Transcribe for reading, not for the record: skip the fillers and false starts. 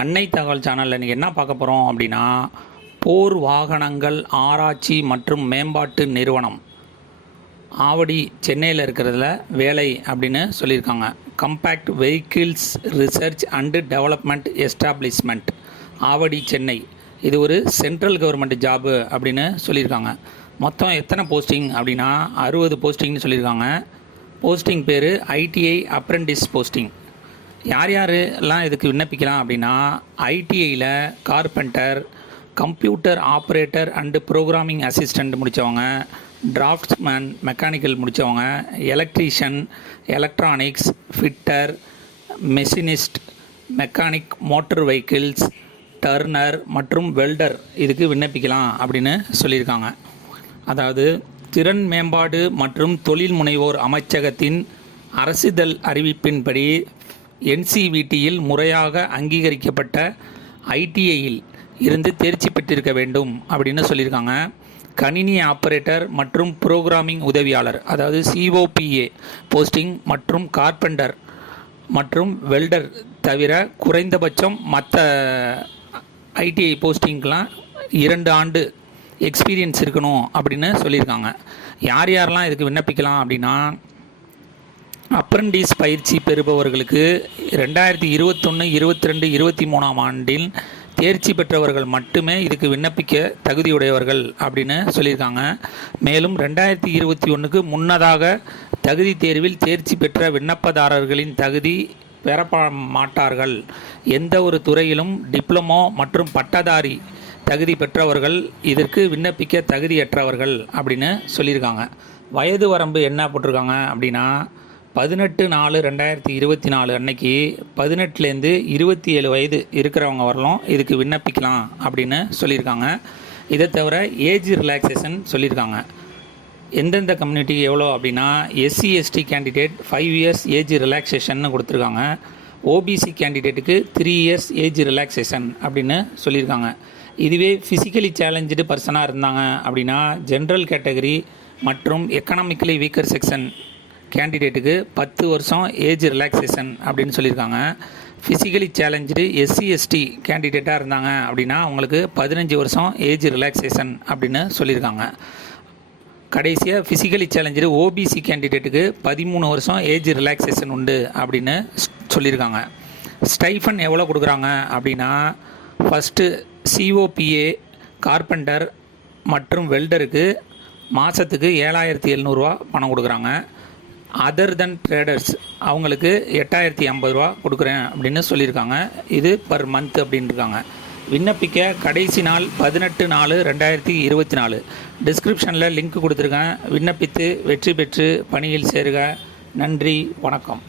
அன்னை தகவல் சேனலில் இன்றைக்கி என்ன பார்க்க போகிறோம் அப்படின்னா, போர் வாகனங்கள் ஆராய்ச்சி மற்றும் மேம்பாட்டு நிறுவனம் ஆவடி சென்னையில் இருக்கிறதுல வேலை அப்படின்னு சொல்லியிருக்காங்க. Compact vehicles research and development establishment Avadi Chennai. இது ஒரு சென்ட்ரல் கவர்மெண்ட் ஜாபு அப்படின்னு சொல்லியிருக்காங்க. மொத்தம் எத்தனை போஸ்டிங் அப்படின்னா 60 போஸ்டிங்னு சொல்லியிருக்காங்க. போஸ்டிங் பேர் ஐடிஐ அப்ரெண்டிஸ் போஸ்டிங். யார் யாரெல்லாம் இதுக்கு விண்ணப்பிக்கலாம் அப்படின்னா, ஐடிஐயில் carpenter, computer operator and programming assistant முடித்தவங்க, டிராஃப்ட்ஸ்மேன் மெக்கானிக்கல் முடித்தவங்க, electrician, electronics, fitter, machinist, mechanic motor vehicles, turner மற்றும் வெல்டர் இதுக்கு விண்ணப்பிக்கலாம் அப்படின்னு சொல்லியிருக்காங்க. அதாவது திறன் மேம்பாடு மற்றும் தொழில் முனைவோர் அமைச்சகத்தின் அரசிதழ் அறிவிப்பின்படி என்சிவிடியில் முறையாக அங்கீகரிக்கப்பட்ட ஐடிஐயில் இருந்து தேர்ச்சி பெற்றிருக்க வேண்டும் அப்படின்னு சொல்லியிருக்காங்க. கணினி ஆப்ரேட்டர் மற்றும் ப்ரோக்ராமிங் உதவியாளர், அதாவது சிஓபிஏ போஸ்டிங் மற்றும் கார்பெண்டர் மற்றும் வெல்டர் தவிர குறைந்தபட்சம் மற்ற ஐடிஐ போஸ்டிங்க்கெலாம் 2 ஆண்டு எக்ஸ்பீரியன்ஸ் இருக்கணும் அப்படின்னு சொல்லியிருக்காங்க. யார் யாரெல்லாம் இதுக்கு விண்ணப்பிக்கலாம் அப்படின்னா, அப்ரெண்டிஸ் பயிற்சி பெறுபவர்களுக்கு 2021, 22, 23ஆம் ஆண்டில் தேர்ச்சி பெற்றவர்கள் மட்டுமே இதுக்கு விண்ணப்பிக்க தகுதியுடையவர்கள் அப்படின்னு சொல்லியிருக்காங்க. மேலும் 2021க்கு முன்னதாக தகுதி தேர்வில் தேர்ச்சி பெற்ற விண்ணப்பதாரர்களின் தகுதி பெற மாட்டார்கள். எந்த ஒரு துறையிலும் டிப்ளமோ மற்றும் பட்டதாரி தகுதி பெற்றவர்கள் இதற்கு விண்ணப்பிக்க தகுதியற்றவர்கள் அப்படின்னு சொல்லியிருக்காங்க. வயது வரம்பு என்ன போட்டிருக்காங்க அப்படின்னா, 18/4/2024 அன்னைக்கு 18லேருந்து 27 வயது இருக்கிறவங்க வரலாம் இதுக்கு விண்ணப்பிக்கலாம் அப்படின்னு சொல்லியிருக்காங்க. இதை தவிர ஏஜ் ரிலாக்ஸேஷன் சொல்லியிருக்காங்க. எந்தெந்த கம்யூனிட்டி எவ்வளோ அப்படின்னா, SC ST candidate 5 years age relaxation கொடுத்துருக்காங்க. ஓபிசி கேண்டிடேட்டுக்கு 3 இயர்ஸ் ஏஜ் ரிலாக்ஸேஷன் அப்படின்னு சொல்லியிருக்காங்க. இதுவே ஃபிசிக்கலி சேலஞ்சு பர்சனாக இருந்தாங்க அப்படின்னா, ஜென்ரல் கேட்டகரி மற்றும் எக்கனாமிக்கலி வீக்கர் செக்ஷன் கேண்டிடேட்டுக்கு 10 வருஷம் ஏஜ் ரிலாக்ஸேஷன் அப்படின்னு சொல்லியிருக்காங்க. ஃபிசிக்கலி சேலஞ்சு எஸ்சி எஸ்டி கேண்டிடேட்டாக இருந்தாங்க அப்படின்னா அவங்களுக்கு 15 வருஷம் ஏஜ் ரிலாக்ஸேஷன் அப்படின்னு சொல்லியிருக்காங்க. கடைசியாக ஃபிசிக்கலி சேலஞ்சு ஓபிசி கேண்டிடேட்டுக்கு 13 வருஷம் ஏஜ் ரிலாக்ஸேஷன் உண்டு அப்படின்னு சொல்லியிருக்காங்க. ஸ்டைஃபன் எவ்வளோ கொடுக்குறாங்க அப்படின்னா, ஃபஸ்ட்டு சிஓபிஏ கார்பெண்டர் மற்றும் வெல்டருக்கு மாதத்துக்கு 7,700 ரூபா பணம் கொடுக்குறாங்க. அதர் தென் ட்ரேடர்ஸ் அவங்களுக்கு 8,050 ரூபா கொடுக்குறேன் அப்படின்னு சொல்லியிருக்காங்க. இது பர் மந்த் அப்படின்னு இருக்காங்க. விண்ணப்பிக்க கடைசி நாள் 18/4/2024. டிஸ்கிரிப்ஷனில் லிங்க் கொடுத்துருக்கேன். விண்ணப்பித்து வெற்றி பெற்று பணியில் சேருக. நன்றி, வணக்கம்.